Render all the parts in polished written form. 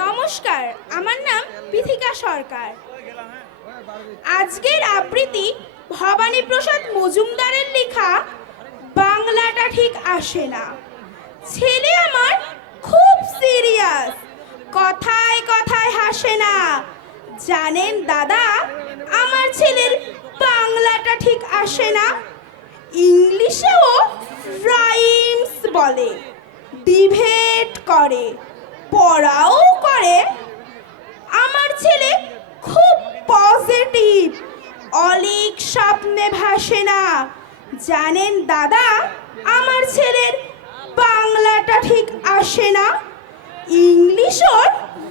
নমস্কার, আমার নাম পিথিকা সরকার। আজকের আবৃত্তি ভবানী প্রসাদ মজুমদারের লেখা বাংলাটা ঠিক আসে না। ছেলে আমার খুব সিরিয়াস, কথায় কথায় হাসে না। জানেন দাদা, আমার ছেলের বাংলাটা ঠিক আসে না। ইংলিশেও রাইমস বলে, ডিবেট করে, পড়াও করে। আমার ছেলে খুব পজিটিভ, অলিক স্বপ্নে ভাসে না। জানেন দাদা, আমার ছেলের বাংলাটা ঠিক আসে না। ইংলিশ ওর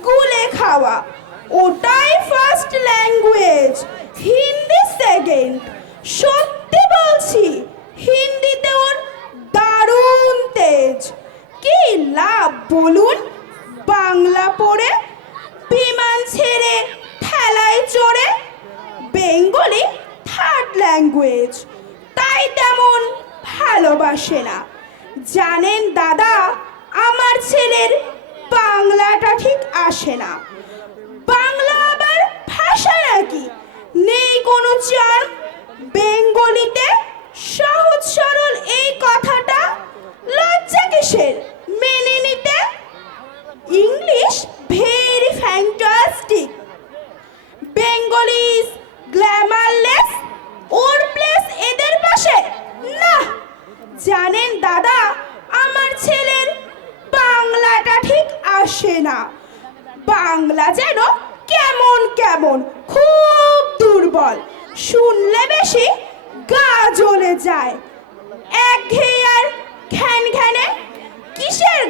গুলে খাওয়া, ওটাই ফার্স্ট ল্যাঙ্গুয়েজ, হিন্দি সেকেন্ড। সত্যি বলছি, হিন্দিতে ওর দারুণ তেজ। কি লাভ বলুন বাংলা পড়ে? বিমান ছেড়ে ঠেলায় চড়ে। বেঙ্গলি থার্ড ল্যাঙ্গুয়েজ, তাই তেমন ভালোবাসে না। জানেন দাদা, আমার ছেলের বাংলাটা ঠিক আসে না। বাংলা আবার ভাষা নাকি? নেই কোনো চার্ম। বেঙ্গলিতে সহজ সরল এই কথাটা, লজ্জা কিসের মেনে নিতে? English very fantastic, Bengali is glamourless. Or place এদের পাশে না। জানেন দাদা, আমার ছেলের বাংলাটা ঠিক আসে না। বাংলা যেন কেমন কেমন, খুব দুর্বল। শুনলে বেশি গা জ্বলে যায়। একঘেয়ে আর ঘ্যান ঘ্যানে। কিসের